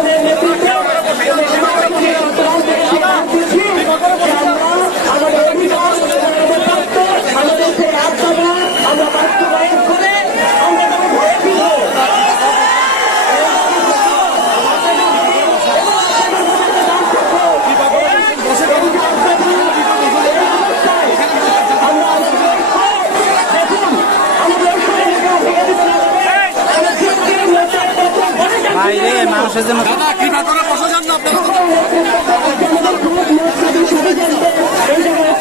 correr, বাইরে মানুষের জন্য সবাই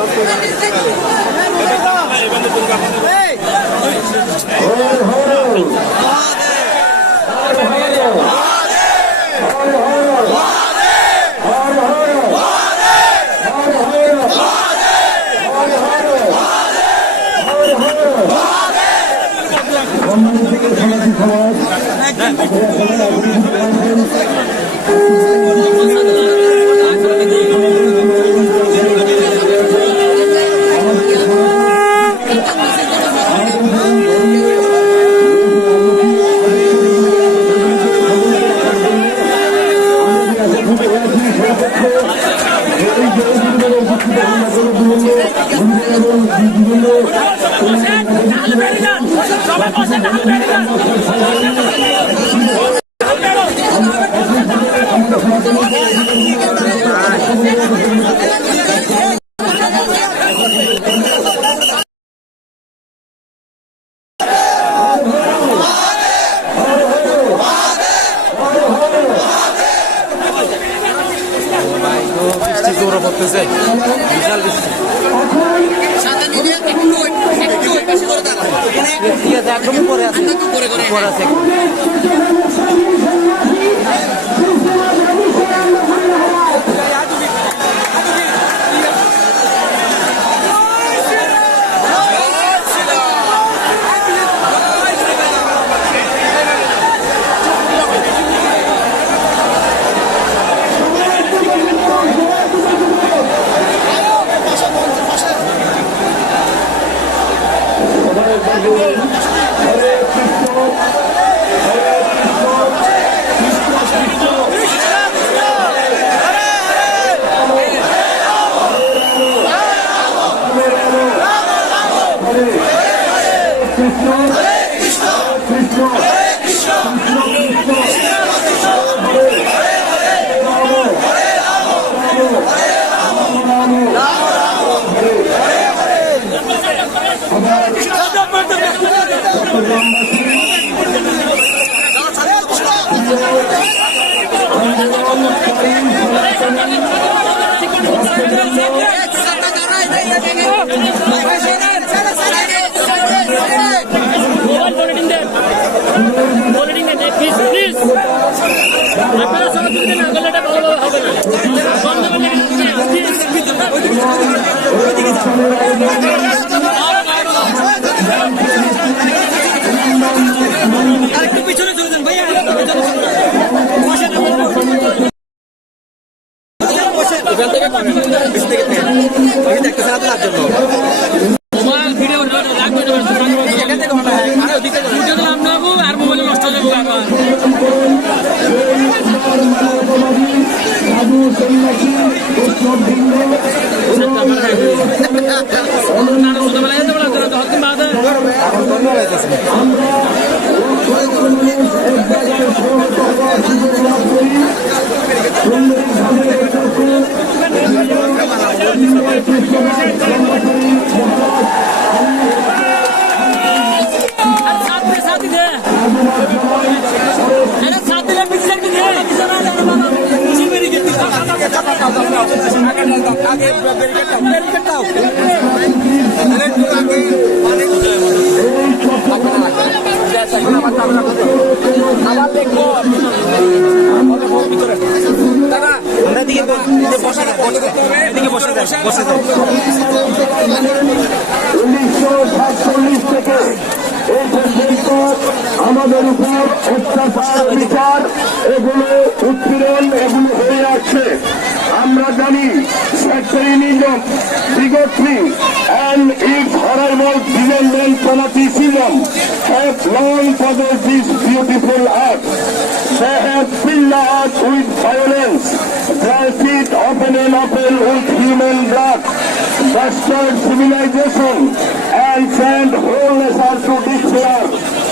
তাহলে আপনারা এদিকে বসে এদিকে বসে বসে উনিশশো সাতচল্লিশ থেকে এই পর্যন্ত আমাদের উপর অত্যাচার বিচার এগুলো উৎপীড়ন এগুলো হয়ে আসছে আমরা জানি sectarianism, bigotry, and its horrible disenchantment fanaticism have long possessed this beautiful earth. Have filled with violence, feet often and often with human blood, destroyed civilization, and sent whole nations to despair.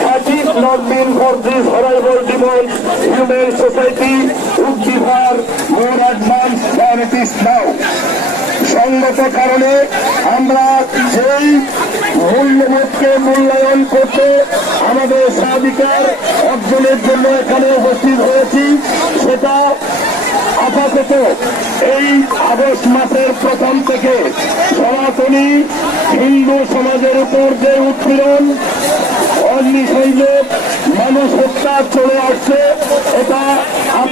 Had it not been for these horrible demons, human society would be far more advanced than it is now. সঙ্গত কারণে আমরা যেই মূল্যবোধকে মূল্যায়ন করতে আমাদের স্বাধিকার অর্জনের জন্য এখানে উপস্থিত হয়েছি। সেটা আপাতত এই আগস্ট মাসের প্রথম থেকে সনাতনী হিন্দু সমাজের উপর যে উৎপীড়ন অগ্নিসংযোগ মানুষ হত্যা চলে আসছে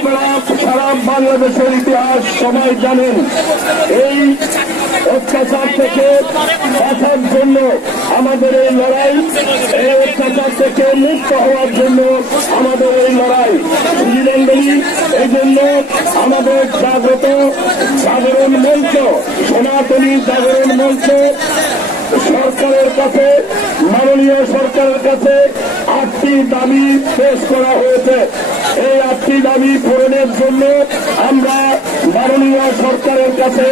আপনারা সারা বাংলাদেশের ইতিহাস সবাই জানেন, এই অত্যাচার থেকে বাঁচার জন্য, আমাদের এই লড়াই, এই অত্যাচার থেকে মুক্ত হওয়ার জন্য আমাদের এই লড়াই। শ্রীরঙ্গনী এই জন্য আমাদের জাগ্রত, জাগরণ মঞ্চ, সনাতনী জাগরণ মঞ্চ, সরকারের কাছে, মাননীয় সরকারের কাছে আটটি দাবি পেশ করা হয়েছে। এই আটটি দাবি পূরণের জন্য আমরা মাননীয় সরকারের কাছে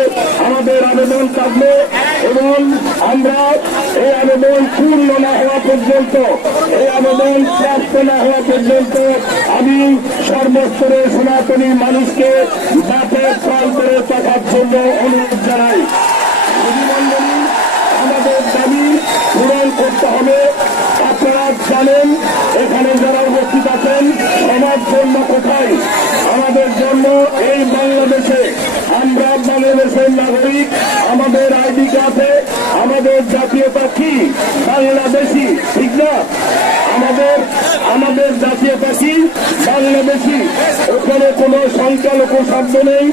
আমাদের আবেদন থাকবে এবং আমরা এই আবেদন পূর্ণ না হওয়া পর্যন্ত, এই আবেদন প্রাপ্ত না হওয়া পর্যন্ত আমি সর্বস্তরে সনাতনী মানুষকে বাপে প্রাণ করে থাকার জন্য অনুরোধ জানাই। আমাদের দাবি পূরণ করতে হবে, আপনারা জানেন, এখানে যারা জন্ম কোথায়? আমাদের জন্ম এই বাংলাদেশে। আমরা বাংলাদেশের নাগরিক, আমাদের আইডি কার্ডে, আমাদের জাতীয়তা কি বাংলাদেশি, ঠিক না? আমাদের জাতীয়তা কি বাংলাদেশি। ওখানে কোনো সংখ্যালঘু শব্দ নেই,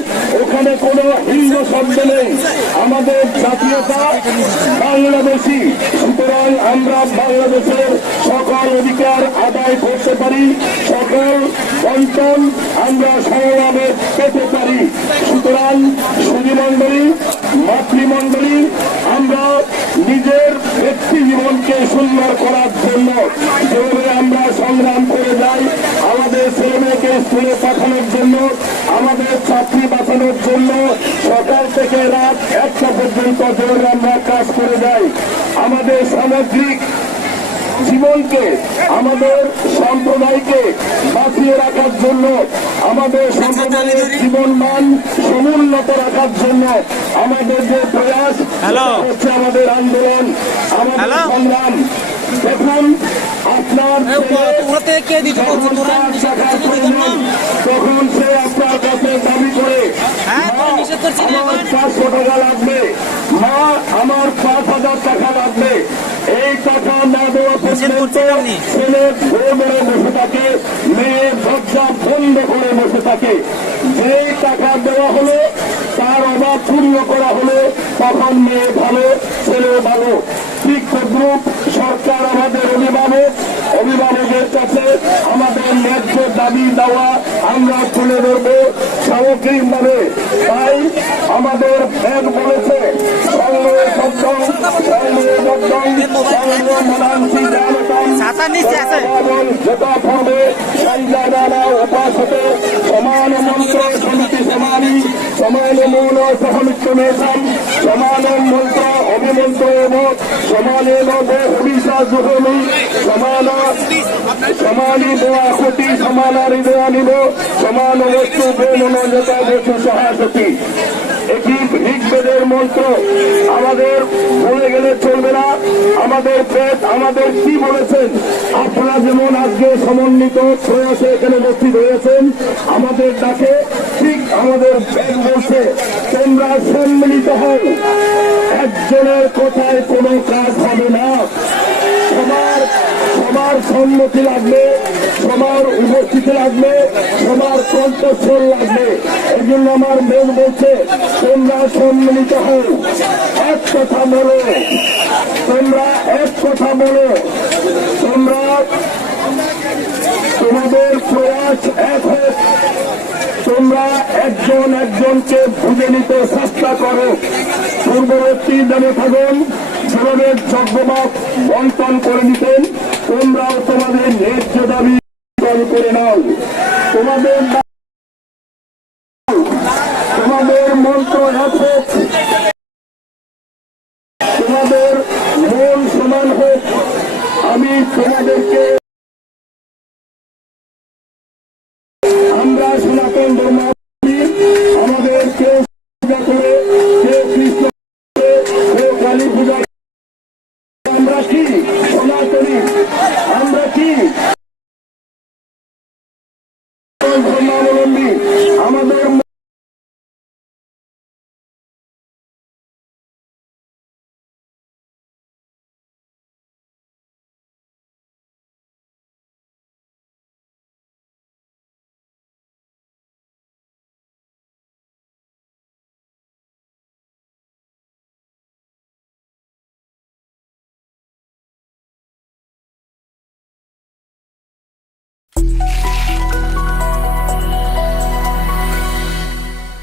ওখানে কোনো হিন্দু শব্দ নেই। আমাদের জাতীয়তা বাংলাদেশি। সুতরাং আমরা বাংলাদেশের সকল অধিকার আদায় করতে পারি, সকল বন্টন আমরা সমভাবে পেতে পারি। সুতরাং সুধীমণ্ডলী, মাতৃমণ্ডলী, আমরা নিজের ব্যক্তি জীবনকে সুন্দর করার জন্য আমরা সংগ্রাম করে যাই আমাদের স্কুলে পাঠানোর জন্য আমাদের চাকরি বাঁচানোর জন্য সকাল থেকে রাত একটা পর্যন্ত যেভাবে আমরা কাজ করে যাই। আমাদের সামগ্রিক জীবনকে আমাদের সম্প্রদায়কে বাঁচিয়ে রাখার জন্য আমাদের সম্প্রদায়ের জীবন মান সমুন্নত রাখার জন্য আমাদের যে প্রয়াস হচ্ছে আমাদের আন্দোলন আমাদের সংগ্রাম। দেখুন আপনার ছেলে কে দিতে বলছো তোরা তখন সে আপনার কাছে দাবি করে হ্যাঁ, আমার? পাঁচশো টাকা লাগবে। মা আমার পাঁচ হাজার টাকা লাগবে। এই টাকা না দেওয়া পর্যন্ত ছেলে বউ মেরে বসে থাকে মেয়ে দরজা বন্ধ করে বসে থাকে। যেই টাকা দেওয়া হলো তার অভাব পূর্ণ করা হলো তখন মেয়ে ভালো ছেলে ভালো। ঠিক তদ্রুপ সরকার আমাদের অভিভাবক অভিভাবকের কাছে আমাদের ন্যায্য দাবি দেওয়া আমরা তুলে ধরবো সামগ্রিকভাবে। তাই আমাদের ব্যাগ বলেছে উপাসতে সমান মন্ত্র সমিতি সমানি সমান মূল সহমিত্র সমান মন্ত্র منطوبة ومالينا بوحبيسا زهومي ومالا ومالي بواخوتي ومالا رضواني بو ومالا وشو بيننا جتا بوشو سحاسكي ঋগ্বেদের মন্ত্র। আমাদের বলে গেলে চলবে না। আমাদের পেট আমাদের কি বলেছেন? আপনারা যেমন আজকে সমন্বিত প্রয়াসে এখানে উপস্থিত হয়েছেন, আমাদের ডাকে ঠিক আমাদের পেট বলছে, তোমরা সম্মিলিত হও। একজনের কোথায় কোনো কাজ হবে না। সবার সবার সম্মতি লাগবে সবার উপস্থিতি লাগবে সবার কণ্ঠস্বর লাগবে। এই জন্য আমার মেন বলছে, তোমরা সম্মিলিত হও। এক কথা বলো, তোমরা এক কথা বলো, তোমরা তোমাদের প্রয়াস এক হোক, তোমরা একজন একজনকে বুঝে নিতে চেষ্টা করো। পূর্ববর্তী জনসাধারণ যেভাবে যজ্ঞবাদ বন্টন করে নিতেন। তোমরাও তোমাদের ন্যায্য দাবি করে নাও। তোমাদের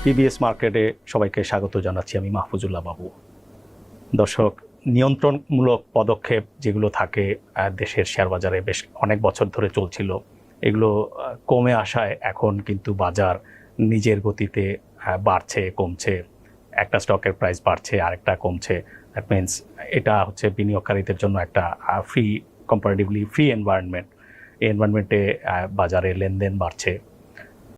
পিবিএস মার্কেটে সবাইকে স্বাগত জানাচ্ছি আমি মাহফুজুল্লাহ বাবু। দর্শক, নিয়ন্ত্রণমূলক পদক্ষেপ যেগুলো থাকে দেশের শেয়ার বাজারে বেশ অনেক বছর ধরে চলছিল, এগুলো কমে আসায় এখন কিন্তু বাজার নিজের গতিতে বাড়ছে, কমছে। একটা স্টকের প্রাইস বাড়ছে, আরেকটা কমছে। দ্যাট মিন্স এটা হচ্ছে বিনিয়োগকারীদের জন্য একটা ফ্রি কম্পারেটিভলি ফ্রি এনভায়রনমেন্ট এনভায়রনমেন্টে বাজারে লেনদেন বাড়ছে।